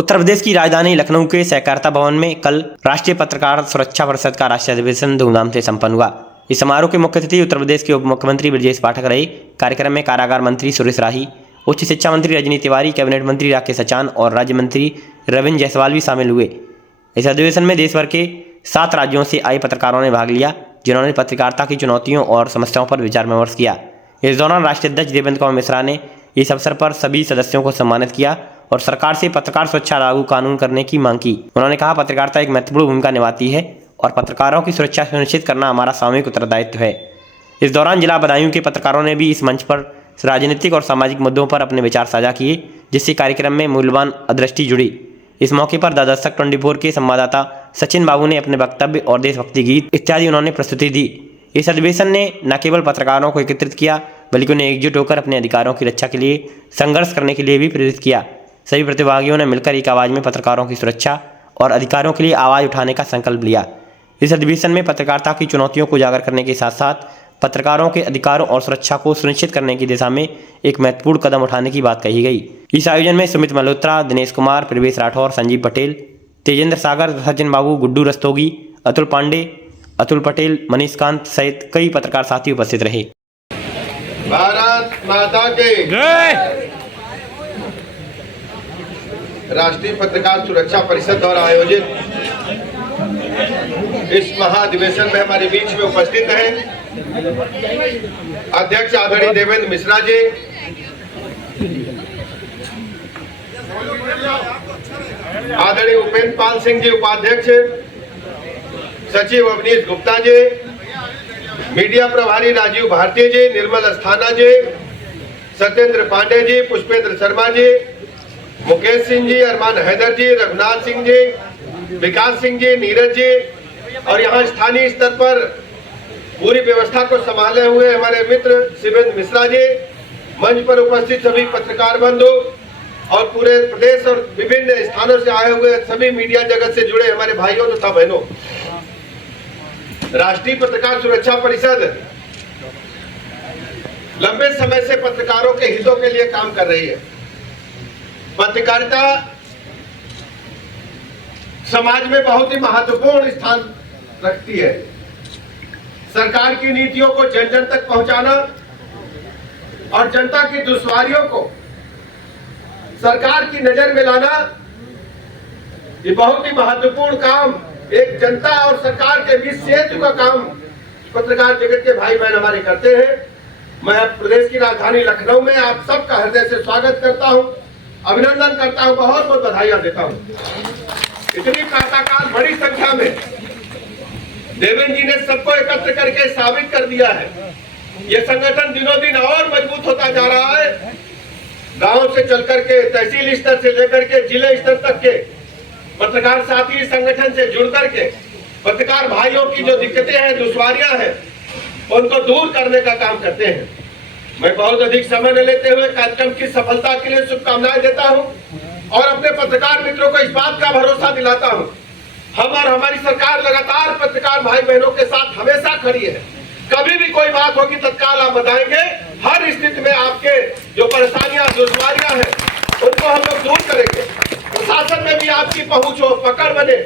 उत्तर प्रदेश की राजधानी लखनऊ के सहकारिता भवन में कल राष्ट्रीय पत्रकार सुरक्षा परिषद का राष्ट्रीय अधिवेशन धूमधाम से संपन्न हुआ। इस समारोह के मुख्य अतिथि उत्तर प्रदेश के उप मुख्यमंत्री ब्रजेश पाठक रहे। कार्यक्रम में कारागार मंत्री सुरेश राही, उच्च शिक्षा मंत्री रजनी तिवारी, कैबिनेट मंत्री राकेश अचान और राज्य मंत्री रविंद्र जायसवाल भी शामिल हुए। इस अधिवेशन में देश भर के 7 राज्यों से आए पत्रकारों ने भाग लिया, जिन्होंने पत्रकारिता की चुनौतियों और समस्याओं पर विचार विमर्श किया। इस दौरान राष्ट्रीय अध्यक्ष देवेंद्र कुमार मिश्रा ने इस अवसर पर सभी सदस्यों को सम्मानित किया और सरकार से पत्रकार सुरक्षा लागू कानून करने की मांग की। उन्होंने कहा, पत्रकारिता एक महत्वपूर्ण भूमिका निभाती है और पत्रकारों की सुरक्षा सुनिश्चित करना हमारा सामूहिक उत्तरदायित्व है। इस दौरान जिला बदायूं के पत्रकारों ने भी इस मंच पर राजनीतिक और सामाजिक मुद्दों पर अपने विचार साझा किए, जिससे कार्यक्रम में मूल्यवान अदृष्टि जुड़ी। इस मौके पर द दस्तक 24 के संवाददाता सचिन बाबू ने अपने वक्तव्य और देशभक्ति गीत इत्यादि उन्होंने प्रस्तुति दी। इस अधिवेशन ने न केवल पत्रकारों को एकत्रित किया, बल्कि उन्हें एकजुट होकर अपने अधिकारों की रक्षा के लिए संघर्ष करने के लिए भी प्रेरित किया। सभी प्रतिभागियों ने मिलकर एक आवाज़ में पत्रकारों की सुरक्षा और अधिकारों के लिए आवाज़ उठाने का संकल्प लिया। इस अधिवेशन में पत्रकारिता की चुनौतियों को उजागर करने के साथ साथ पत्रकारों के अधिकारों और सुरक्षा को सुनिश्चित करने की दिशा में एक महत्वपूर्ण कदम उठाने की बात कही गई। इस आयोजन में सुमित मल्होत्रा, दिनेश कुमार, प्रवेश राठौर, संजीव पटेल, तेजेंद्र सागर, सचिन बाबू, गुड्डू रस्तोगी, अतुल पांडे, अतुल पटेल, मनीष कांत सहित कई पत्रकार साथी उपस्थित रहे। भारत माता के जय। राष्ट्रीय पत्रकार सुरक्षा परिषद द्वारा आयोजित इस महाधिवेशन में हमारे बीच में उपस्थित हैं अध्यक्ष आदरणीय देवेंद्र मिश्रा जी, आदरणीय उपेंद्र पाल सिंह जी उपाध्यक्ष, सचिव अवनीश गुप्ता जी, मीडिया प्रभारी राजीव भारती जी, निर्मल अस्थाना जी, सत्येंद्र पांडे जी, पुष्पेंद्र शर्मा जी, मुकेश सिंह जी, अरमान हैदर जी, रघुनाथ सिंह जी, विकास सिंह जी, नीरज जी और यहाँ स्थानीय स्तर पर पूरी व्यवस्था को संभाले हुए हमारे मित्र शिवेंद्र मिश्रा जी, मंच पर उपस्थित सभी पत्रकार बंधु और पूरे प्रदेश और विभिन्न स्थानों से आए हुए सभी मीडिया जगत से जुड़े हमारे भाइयों तथा बहनों। राष्ट्रीय पत्रकार सुरक्षा परिषद लंबे समय से पत्रकारों के हितों के लिए काम कर रही है। पत्रकारिता समाज में बहुत ही महत्वपूर्ण स्थान रखती है। सरकार की नीतियों को जन जन तक पहुंचाना और जनता की दुश्वारियों को सरकार की नजर में लाना, ये बहुत ही महत्वपूर्ण काम एक जनता और सरकार के बीच सेतु का काम पत्रकार जगत के भाई बहन हमारे करते हैं। मैं प्रदेश की राजधानी लखनऊ में आप सबका हृदय से स्वागत करता हूं, अभिनंदन करता हूं, बहुत बहुत बधाइयां देता हूं। इतनी प्रातःकाल बड़ी संख्या में देवेंद्र जी ने सबको एकत्र करके साबित कर दिया है। ये संगठन दिनों दिन और मजबूत होता जा रहा है। गांव से चल करके तहसील स्तर से लेकर के जिले स्तर तक के पत्रकार साथी संगठन से जुड़ करके पत्रकार भाइयों की जो दिक्कतें हैं, दुश्वारियां हैं, उनको दूर करने का काम करते हैं। मैं बहुत अधिक समय न लेते हुए कार्यक्रम की सफलता के लिए शुभकामनाएं देता हूं और अपने पत्रकार मित्रों को इस बात का भरोसा दिलाता हूं, हम और हमारी सरकार लगातार पत्रकार भाई बहनों के साथ हमेशा खड़ी है। कभी भी कोई बात होगी तत्काल आप बताएंगे। हर स्थिति में आपके जो परेशानियां दुश्वारियां हैं उनको हम लोग दूर करेंगे। प्रशासन में भी आपकी पहुंच हो, पकड़ बने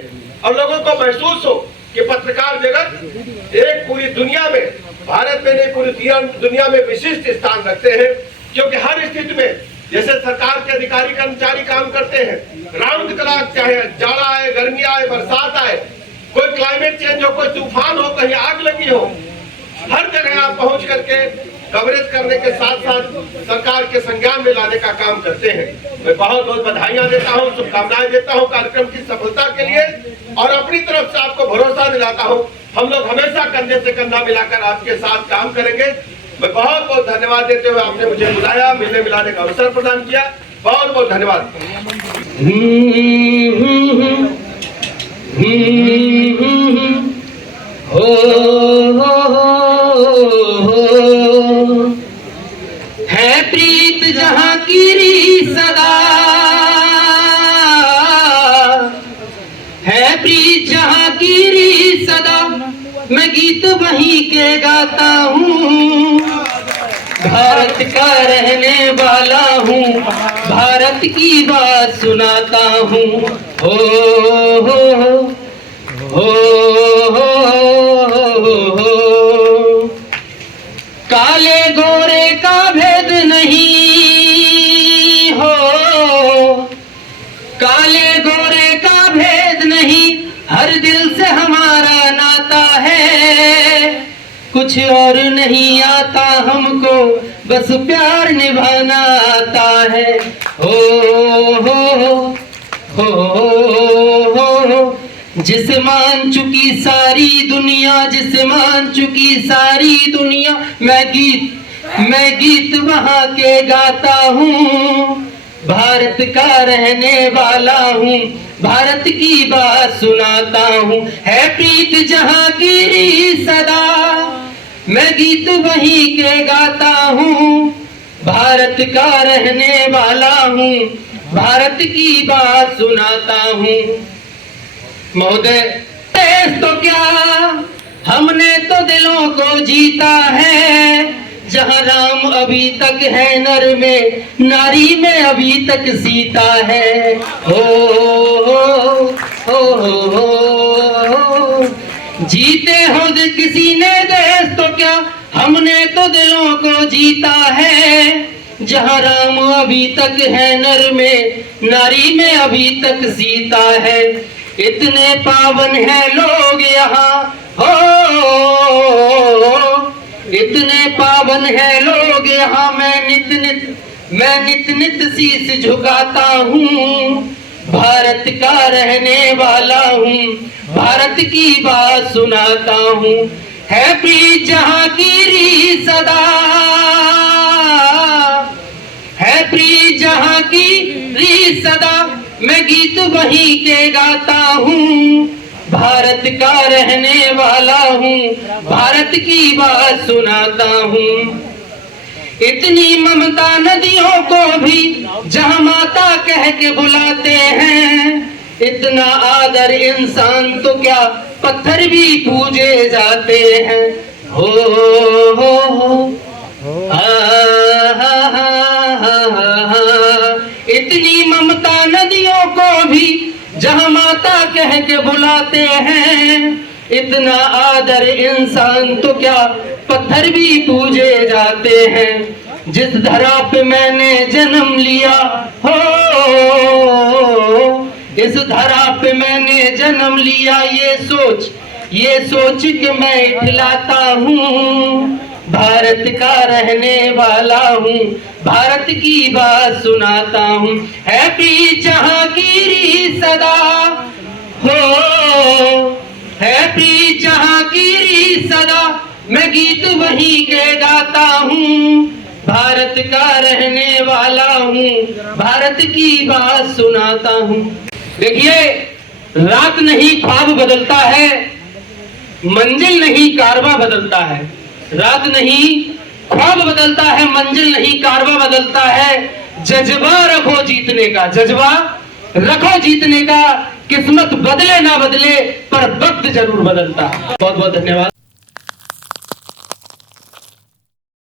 और लोगों को महसूस हो कि पत्रकार जगत एक पूरी दुनिया में, भारत में नहीं पूरी दुनिया में विशिष्ट स्थान रखते हैं। क्योंकि हर स्थिति में जैसे सरकार के अधिकारी कर्मचारी काम करते हैं, राउंड क्लॉक, चाहे जाड़ा आए, गर्मी आए, बरसात आए, कोई क्लाइमेट चेंज हो, कोई तूफान हो, कहीं आग लगी हो, हर जगह आप पहुंच करके कवरेज करने के साथ साथ सरकार के संज्ञान में लाने का काम करते हैं। मैं बहुत बहुत बधाइयां देता हूं, शुभकामनाएं देता हूं कार्यक्रम की सफलता के लिए और अपनी तरफ से आपको भरोसा दिलाता हूं, हम लोग हमेशा कंधे से कंधा मिलाकर आपके साथ काम करेंगे। मैं बहुत बहुत धन्यवाद देते हुए आपने मुझे बुलाया, मिलने मिलाने का अवसर प्रदान किया, बहुत बहुत धन्यवाद। है प्रीत जहां गिरी सदा, है प्रीत जहां गिरी सदा, मैं गीत वहीं के गाता हूँ। भारत का रहने वाला हूँ, भारत की बात सुनाता हूँ। हो हो हो हो हो, काले गोरे का भेद नहीं हो, काले गोरे का भेद नहीं, हर दिल से हमारा नाता है। कुछ और नहीं आता हमको, बस प्यार निभाना आता है। हो हो हो हो, जिसे मान चुकी सारी दुनिया, जिसे मान चुकी सारी दुनिया, मैं गीत वहाँ के गाता हूँ। भारत का रहने वाला हूँ, भारत की बात सुनाता हूँ। है प्रीत जहांगीरी सदा, मैं गीत वहीं के गाता हूँ। भारत का रहने वाला हूँ, भारत की बात सुनाता हूँ। महोदय, देश तो क्या, हमने तो दिलों को जीता है। जहाँ राम अभी तक है नर में, नारी में अभी तक सीता है। हो हो, जीते हो किसी ने देश तो क्या, हमने तो दिलों को जीता है। जहाँ राम अभी तक है नर में, नारी में अभी तक सीता है। इतने पावन है लोग यहाँ, हो इतने पावन है लोग यहाँ, मैं नित नित शीश झुकाता हूँ। भारत का रहने वाला हूँ, भारत की बात सुनाता हूँ। है प्रीत जहांगीरी सदा, है प्रीत जहांगीरी सदा, मैं गीत वहीं के गाता हूँ। भारत का रहने वाला हूँ, भारत की बात सुनाता हूँ। इतनी ममता नदियों को भी जहाँ माता कह के बुलाते हैं। इतना आदर इंसान तो क्या, पत्थर भी पूजे जाते हैं। हो इतनी ममता नदियों को भी जहाँ माता कह के बुलाते हैं। इतना आदर इंसान तो क्या, पत्थर भी पूजे जाते हैं। जिस धरा पे मैंने जन्म लिया, हो इस धरा पे मैंने जन्म लिया, ये सोच के मैं इठलाता हूँ। भारत का रहने वाला हूँ, भारत की बात सुनाता हूँ। है प्रीत जहांगीरी सदा, हो है प्रीत जहांगीरी सदा, मैं गीत वहीं के गाता हूँ। भारत का रहने वाला हूँ, भारत की बात सुनाता हूँ। देखिए, रात नहीं ख्वाब बदलता है, मंजिल नहीं कारवां बदलता है। रात नहीं ख्वाब बदलता है, मंजिल नहीं कारवां बदलता है। जज्बा रखो जीतने का, जज्बा रखो जीतने का। किस्मत बदले ना बदले, पर वक्त जरूर बदलता है। बहुत बहुत धन्यवाद।